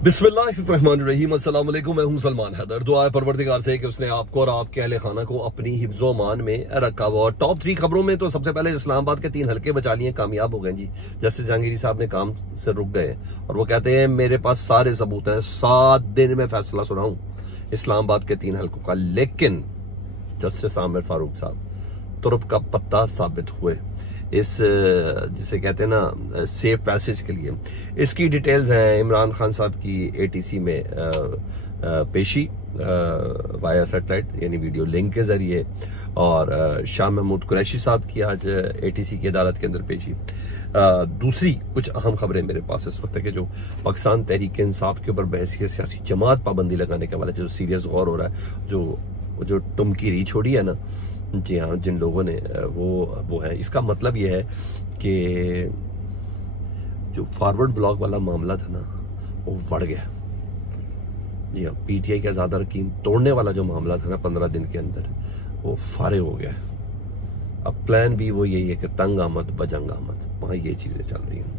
बिस्मिल्लाहिर्रहमानिर्रहीम, अस्सलाम वालेकुम। मैं हूं सलमान हैदर। दुआ है परवरदिगार से कि उसने आपको और आपके अहले खाना को अपनी हिफ्ज़ो मान में रखा हुआ। और टॉप 3 खबरों में तो सबसे पहले इस्लामाबाद के 3 हल्के बचा लिए, कामयाब हो गए जी। जस्टिस जहांगीरी साहब ने काम से रुक गए और वो कहते हैं मेरे पास सारे सबूत हैं, 7 दिन में फैसला सुनाऊं इस्लामाबाद के 3 हल्कों का। लेकिन जस्टिस आमिर फारूक साहब तुरुप का पत्ता साबित हुए इस जिसे कहते हैं ना सेफ पैसेज के लिए। इसकी डिटेल्स हैं इमरान खान साहब की एटीसी में पेशी वाया सैटेलाइट यानी वीडियो लिंक के जरिए, और शाह महमूद कुरैशी साहब की आज एटीसी की अदालत के अंदर पेशी। दूसरी कुछ अहम खबरें मेरे पास इस वक्त है कि जो पाकिस्तान तहरीक इंसाफ के ऊपर बहसियत सियासी जमात पाबंदी लगाने के हवाले से जो सीरियस गौर हो रहा है, जो टुमकी री छोड़ी है ना, जी हाँ, जिन लोगों ने वो है। इसका मतलब ये है कि जो फॉरवर्ड ब्लॉक वाला मामला था ना वो बढ़ गया। जी हाँ, पीटीआई का ज़्यादा यकीन तोड़ने वाला जो मामला था ना 15 दिन के अंदर, वो फारिग हो गया। अब प्लान भी वो यही है कि तंग आमद बजंग आमद, वहाँ ये चीज़ें चल रही हैं।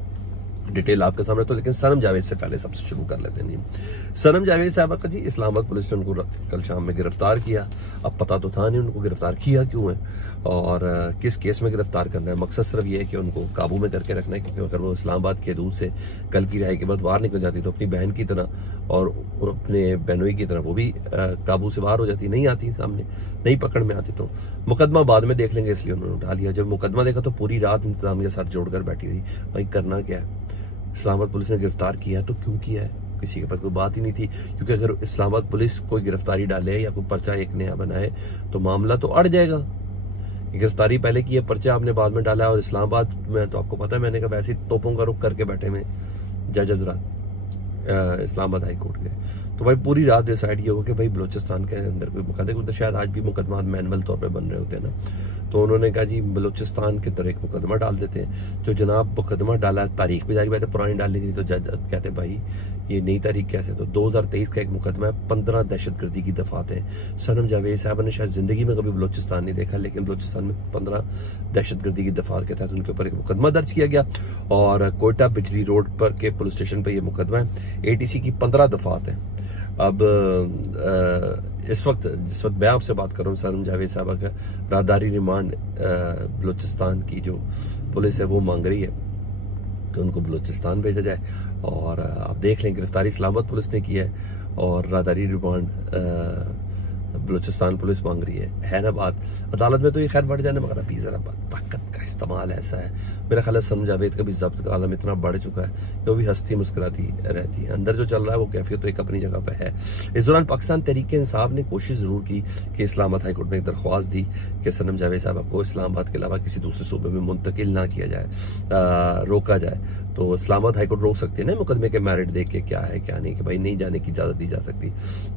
डिटेल आपके सामने तो, लेकिन सनम जावेद से पहले सबसे शुरू कर लेते हैं। सनम जावेद साहब का जी इस्लामाबाद पुलिस ने उनको कल शाम में गिरफ्तार किया। अब पता तो था नहीं उनको गिरफ्तार किया क्यों है और किस केस में गिरफ्तार करना है। मकसद सिर्फ ये है कि उनको काबू में करके रखना है, क्योंकि अगर वो इस्लामाबाद के हदूद से कल की रिहाई के बाद बाहर निकल जाती तो अपनी बहन की तरह और अपने बहनोई की तरह वो भी काबू से बाहर हो जाती, नहीं आती सामने, नहीं पकड़ में आती। तो मुकदमा बाद में देख लेंगे, इसलिए उन्होंने उठा लिया। जब मुकदमा देखा तो पूरी रात इंतजामिया साथ जोड़कर बैठी रही, भाई करना क्या है। इस्लामाबाद पुलिस ने गिरफ्तार किया तो क्यों किया है, किसी के पास कोई बात ही नहीं थी। क्योंकि अगर इस्लामाबाद पुलिस कोई गिरफ्तारी डाले या कोई पर्चा एक नया बनाए तो मामला तो अड़ जाएगा। गिरफ्तारी पहले की है, पर्चा आपने बाद में डाला। और इस्लामाबाद में तो आपको पता है, मैंने कहा वैसे तोपों का रुख करके बैठे में जज हजरात इस्लामाबाद हाई कोर्ट के। तो भाई पूरी रात डिसाइड ये हो कि भाई बलोचिस्तान के अंदर कोई मुकदमा, तो शायद आज भी मुकदमा मैनुअल तौर पे बन रहे होते हैं ना, तो उन्होंने कहा जी बलोचिस्तान के अंदर एक मुकदमा डाल देते हैं। जो जनाब मुकदमा डाला, तारीख भी जारी बात है पुरानी डाली थी, तो जज कहते भाई ये नई तारीख कैसे। तो 2023 का एक मुकदमा है, 15 दहशतगर्दी की दफातें। सनम जावेद साहब ने शायद जिंदगी में कभी बलोचिस्तान नहीं देखा, लेकिन बलोचिस्तान में 15 दहशतगर्दी की दफात के तहत उनके ऊपर एक मुकदमा दर्ज किया गया। और कोयटा बिजली रोड पर के पुलिस स्टेशन पर यह मुकदमा है। एटीसी की 15 दफात है। अब जिस वक्त मैं आपसे बात कर रहा हूँ, सनम जावेद साहब का राहदारी रिमांड बलूचिस्तान की जो पुलिस है वो मांग रही है कि उनको बलूचिस्तान भेजा जाए। और आप देख लें, गिरफ्तारी इस्लामाबाद पुलिस ने की है और राहदारी रिमांड बलूचिस्तान पुलिस मांग रही है ना बात। अदालत में तो ये खैर बढ़ जाने, मगर अभी जरा ताकत का इस्तेमाल ऐसा है, मेरा ख्याल है सनम जावेद का भी जब्त का आलम इतना बढ़ चुका है कि वो भी हंसती मुस्कुराती रहती है। अंदर जो चल रहा है वो कैफियत तो एक अपनी जगह पे है। इस दौरान पाकिस्तान तहरीक इंसाफ ने कोशिश जरूर की कि इस्लामाबाद हाईकोर्ट में एक दरख्वास्त दी कि सनम जावेद साहब को इस्लामाबाद के अलावा किसी दूसरे सूबे में मुंतकिल ना किया जाए, रोका जाए। तो इस्लामाबाद हाईकोर्ट रोक सकते हैं ना मुकदमे के मेरिट देख के, क्या है क्या नहीं, कि भाई नहीं जाने की इजाजत दी जा सकती।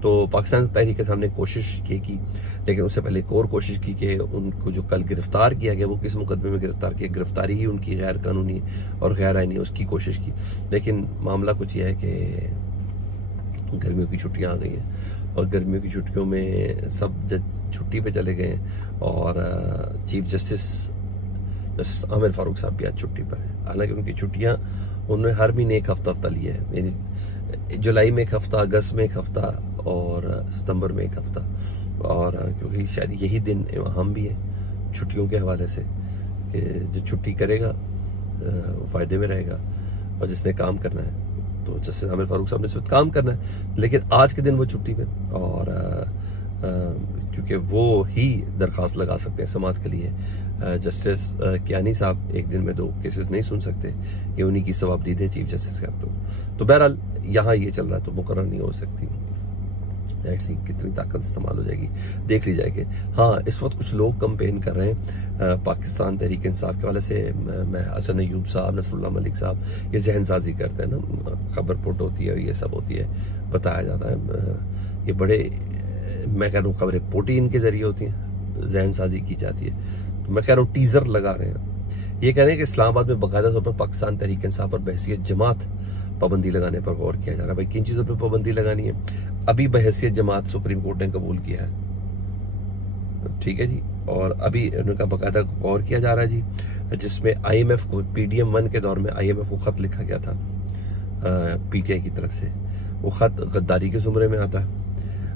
तो पाकिस्तान तहरीक के सामने कोशिश की, लेकिन उससे पहले एक और कोशिश की कि उनको जो कल गिरफ्तार किया गया वो किस मुकदमे में गिरफ्तार किया, गिरफ्तारी ही उनकी गैर कानूनी और गैर आईनी, उसकी कोशिश की। लेकिन मामला कुछ यह है कि गर्मियों की छुट्टियां आ गई हैं और गर्मियों की छुट्टियों में सब जज छुट्टी पे चले गए और चीफ जस्टिस आमिर फारूक साहब भी आज छुट्टी पर है। हालांकि उनकी छुट्टियां उन्होंने हर महीने एक हफ्ता लिया है, यानी जुलाई में एक हफ्ता, अगस्त में एक हफ्ता और सितंबर में एक हफ्ता। और क्योंकि शायद यही दिन अहम भी है छुट्टियों के हवाले से कि जो छुट्टी करेगा वो फायदे में रहेगा, और जिसने काम करना है तो जस्टिस आमिर फारूक साहब ने इस वक्त काम करना है। लेकिन आज के दिन वो छुट्टी में, और क्योंकि वो ही दरखास्त लगा सकते हैं समात के लिए। जस्टिस कियानी साहब एक दिन में 2 केसेस नहीं सुन सकते, ये उन्हीं की सवाबदीद है चीफ जस्टिस का। तो बहरहाल यहाँ ये चल रहा है, तो मुकर्रर नहीं हो सकती। कितनी ताकत इस्तेमाल हो जाएगी देख ली जाएगी। हाँ, इस वक्त कुछ लोग कंपेन कर रहे हैं पाकिस्तान तहरीक इंसाफ के वाले से। मैं हसन अयूब साहब, नसरुल्लाह मलिक साहब ये जहनसाजी करते हैं ना, खबर पुट होती है, ये सब होती है, बताया जाता है। ये बड़े, मैं कह रहा हूँ खबरें पोटी इनके जरिए होती हैं, जहनसाजी की जाती है। तो मैं कह रहा हूँ टीजर लगा रहे हैं, ये कह रहे हैं कि इस्लामाबाद में बाकायदा तौर पर पाकिस्तान तहरीक इंसाफ पर बहसियत जमात पाबंदी लगाने पर गौर किया जा रहा है। भाई किन चीजों पर पाबंदी लगानी है? अभी बहसियत जमात सुप्रीम कोर्ट ने कबूल किया है, ठीक है जी। और अभी उनका बाकायदा गौर किया जा रहा है जी, जिसमें IMF को PDM 1 के दौर में IMF को खत लिखा गया था पीटीआई की तरफ से, वो खत गद्दारी के जुमरे में आता है।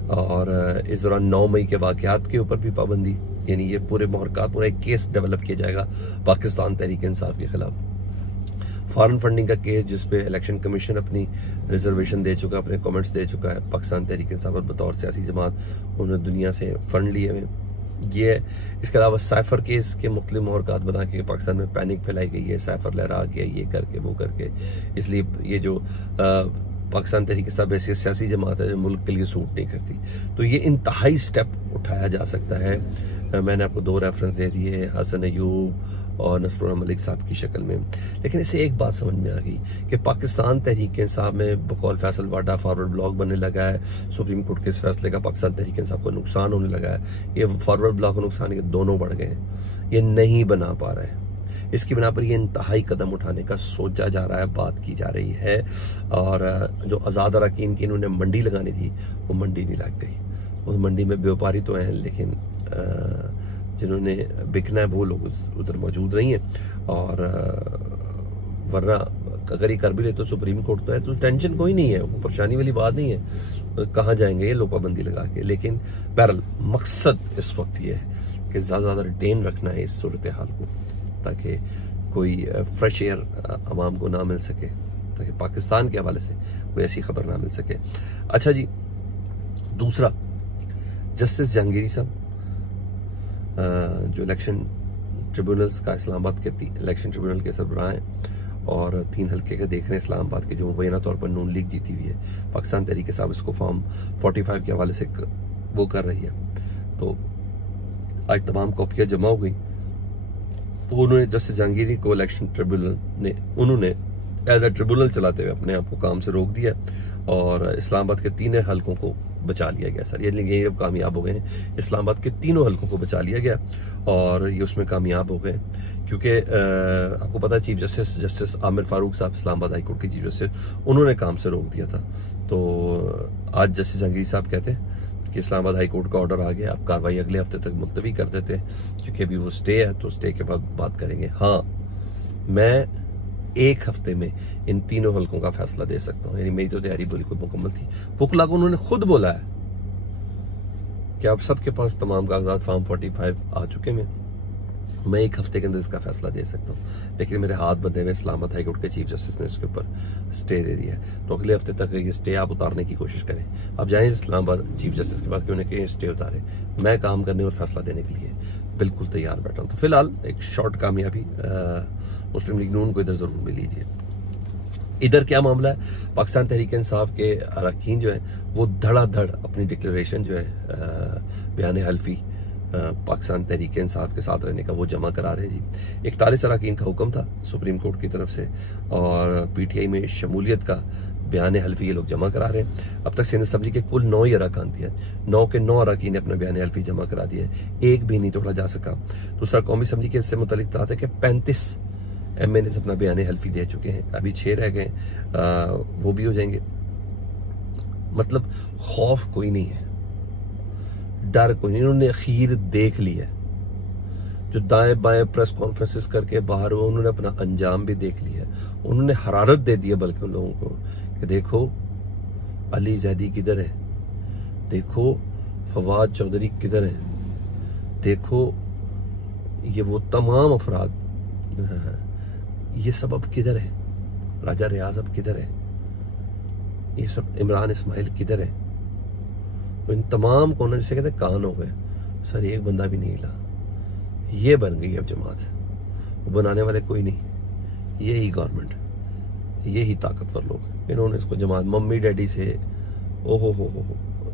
और इस दौरान 9 मई के वाकयात के ऊपर भी पाबंदी, यानी ये पूरे मुहरकात, पूरा एक केस डेवलप किया जाएगा पाकिस्तान तहरीक इंसाफ के खिलाफ। फॉरेन फंडिंग का केस जिसपे इलेक्शन कमीशन अपनी रिजर्वेशन दे चुका है, अपने कमेंट्स दे चुका है। पाकिस्तान तहरीक इंसाफ बतौर सियासी जमात उन्होंने दुनिया से फंड लिए हुए, ये है। इसके अलावा साइफर केस के मुख्तलिफ मुहरकात बना के पाकिस्तान में पैनिक फैलाई गई है, साइफर लहरा के, ये करके वो करके। इसलिए ये जो पाकिस्तान तहरीक इंसाफ ऐसी सियासी जमात है जो मुल्क के लिए सूट नहीं करती, तो ये इंतहाई स्टेप उठाया जा सकता है। मैंने आपको 2 रेफरेंस दे दिए, हसन अयूब और नसरुल्लाह मलिक साहब की शक्ल में। लेकिन इससे एक बात समझ में आ गई कि पाकिस्तान तहरीक इंसाफ में बकौल फैसल वाडा फॉरवर्ड ब्लॉक बनने लगा है। सुप्रीम कोर्ट के इस फैसले का पाकिस्तान तहरीक इंसाफ को नुकसान होने लगा है। ये फॉरवर्ड ब्लॉक और नुकसान के दोनों बढ़ गए हैं, ये नहीं बना पा रहे हैं। इसकी बिना पर ये इंतहाई कदम उठाने का सोचा जा रहा है, बात की जा रही है। और जो आज़ाद अरकान की इन्होंने मंडी लगानी थी, वो मंडी नहीं लग गई। उस मंडी में व्यापारी तो हैं, लेकिन जिन्होंने बिकना है वो लोग उधर मौजूद नहीं है। और वरना अगर ये कर भी ले तो सुप्रीम कोर्ट तो है, तो टेंशन कोई नहीं है, वो परेशानी वाली बात नहीं है। कहाँ जाएंगे ये लोग पाबंदी लगा के। लेकिन बहरहाल मकसद इस वक्त ये है कि ज़्यादा रिटेन रखना है इस सूरत हाल को, ताकि कोई फ्रेश एयर आवाम को ना मिल सके, ताकि पाकिस्तान के हवाले से कोई ऐसी खबर ना मिल सके। अच्छा जी, दूसरा, जस्टिस जहांगीरी साहब जो इलेक्शन ट्रिब्यूनल्स का इस्लामाबाद के इलेक्शन ट्रिब्यूनल के सरबराह हैं और 3 हल्के के देख रहे हैं इस्लामाबाद के, जो मुबैना तौर पर नून लीग जीती हुई है। पाकिस्तान तहरीक इंसाफ इसको फॉर्म 45 के हवाले से वो कर रही है। तो आज तमाम कॉपियां जमा हो गई, तो उन्होंने जस्टिस जहांगीरी को इलेक्शन ट्रिब्यूनल ने, उन्होंने एज ए ट्रिब्यूनल चलाते हुए अपने आप को काम से रोक दिया और इस्लामाबाद के 3 हल्कों को बचा लिया गया। सर ये अब कामयाब हो गए हैं, इस्लामाबाद के 3 हल्कों को बचा लिया गया और ये उसमें कामयाब हो गए। क्योंकि आपको पता है चीफ जस्टिस आमिर फारूक साहब इस्लामाबाद हाई कोर्ट के चीफ जस्टिस, उन्होंने काम से रोक दिया था। तो आज जस्टिस जहांगीरी साहब कहते हैं कि इस्लामाबाद हाई कोर्ट का ऑर्डर आ गया, अब कार्रवाई अगले हफ्ते तक मुलतवी कर देते हैं, क्योंकि अभी वो स्टे है, तो स्टे के बाद बात करेंगे। हाँ, मैं 1 हफ्ते में इन 3 हल्कों का फैसला दे सकता हूं, यानी मेरी तो तैयारी बिल्कुल मुकम्मल थी। वकला को उन्होंने खुद बोला है कि आप सबके पास तमाम कागजात फॉर्म 45 आ चुके हैं, मैं 1 हफ्ते के अंदर इसका फैसला दे सकता हूँ। लेकिन मेरे हाथ बंधे हुए इस्लामाबाद हाई कोर्ट के चीफ जस्टिस ने इसके ऊपर स्टे दे दिया है, तो अगले हफ्ते तक ये स्टे आप उतारने की कोशिश करें। अब जाएं इस्लामाबाद चीफ जस्टिस के पास कि उन्हें कहें स्टे उतारे, मैं काम करने और फैसला देने के लिए बिल्कुल तैयार बैठा हूँ। तो फिलहाल एक शॉर्ट कामयाबी मुस्लिम लीग नून को इधर जरूर मिल लीजिए। इधर क्या मामला है, पाकिस्तान तहरीक इंसाफ के अरकान जो है वो धड़ाधड़ अपनी डिक्लेरेशन जो है बयान हल्फी पाकिस्तान तहरीक इंसाफ के साथ रहने का वो जमा करा रहे हैं जी। 41 अरकान का हुक्म था सुप्रीम कोर्ट की तरफ से और पीटीआई में शमूलियत का बयान हल्फी ये लोग जमा करा रहे हैं। अब तक सिंध असेंबली के कुल 9 ही अरकान थे, 9 के 9 अरकान ने अपना बयान हल्फी जमा करा दिया है, एक भी नहीं तोड़ा जा सका। दूसरा, कौमी असेंबली के इससे मुतालिक था कि 35 MNAs अपना बयान हल्फी दे चुके हैं, अभी 6 रह गए, वो भी हो जाएंगे। मतलब खौफ कोई नहीं है, डर कोई नहीं, उन्होंने अखीर देख लिया। जो दाएं बाएं प्रेस कॉन्फ्रेंसेस करके बाहर हुए, उन्होंने अपना अंजाम भी देख लिया। उन्होंने हरारत दे दी है बल्कि उन लोगों को कि देखो अली जैदी किधर है, देखो फवाद चौधरी किधर है, देखो ये वो तमाम अफराद, ये सब अब किधर है, राजा रियाज अब किधर है, ये सब इमरान इस्माइल किधर है। तो इन तमाम को जैसे कहते कान हो गए, सर एक बंदा भी नहीं हिला। ये बन गई अब जमात, वो बनाने वाले कोई नहीं, यही गवर्नमेंट, यही ताकतवर लोग, इन्होंने इसको जमात मम्मी डैडी से ओहो हो,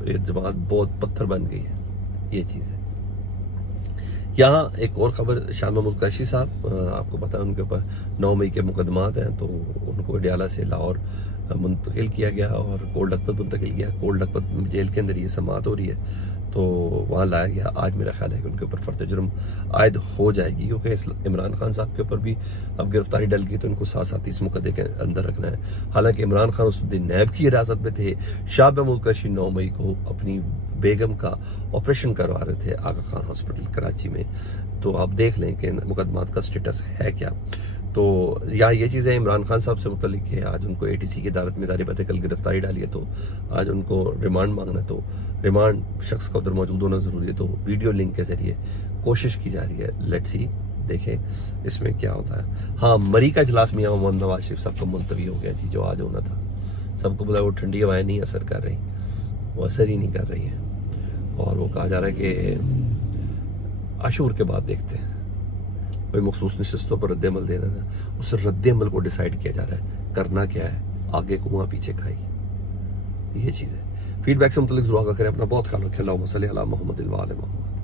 ये जमात बहुत पत्थर बन गई है, ये चीज है। यहाँ एक और खबर, शाह महमूद कुरैशी साहब, आपको पता है उनके ऊपर 9 मई के मुकदमात हैं, तो उनको अडियाला से लाहौर मुंतकिल किया गया और कोल्ड लखपत मुंतकिल किया। कोल्ड लखपत जेल के अंदर ये समाअत हो रही है, तो वहाँ लाया गया। आज मेरा ख्याल है कि उनके ऊपर फर्द जुर्म आयद हो जाएगी, क्योंकि इमरान खान साहब के ऊपर भी अब गिरफ्तारी डल गई, तो इनको 7 इस मुकदमे के अंदर रखना है। हालांकि इमरान खान उस दिन नैब की हिरासत में थे। शाह महमूद कुरैशी 9 मई को अपनी बेगम का ऑपरेशन करवा रहे थे आगा खान हॉस्पिटल कराची में, तो आप देख लें कि मुकदमात का स्टेटस है क्या। तो यहाँ ये चीज़ें इमरान खान साहब से मुतल्लिक है। आज उनको ATC की अदालत में जारी बात है, कल गिरफ्तारी डाली है, तो आज उनको रिमांड मांगना, तो रिमांड शख्स का उधर मौजूद होना जरूरी है। तो वीडियो लिंक के जरिए कोशिश की जा रही है, लेट्स सी, देखें इसमें क्या होता है। हाँ, मरी का इजलास मियां मोहम्मद नवाज शरीफ साहब का मुलतवी हो गया जी, जो आज होना था। सबको बोला वो ठंडी हवाएं नहीं असर कर रही, वो असर ही नहीं कर रही है, और वो कहा जा रहा है कि आशूर के बाद देखते हैं, कोई मखसूस नशस्तों पर रद्द-ए-अमल देना था, उस रद्द-ए-अमल को डिसाइड किया जा रहा है, करना क्या है, आगे कुआं पीछे खाई, ये चीज़ है। फीडबैक से मुतल्लिक ज़रूर आगाह करें, अपना बहुत ख्याल रखें। अल्लाहुम्मा सल्ली अला मुहम्मद व आले मुहम्मद।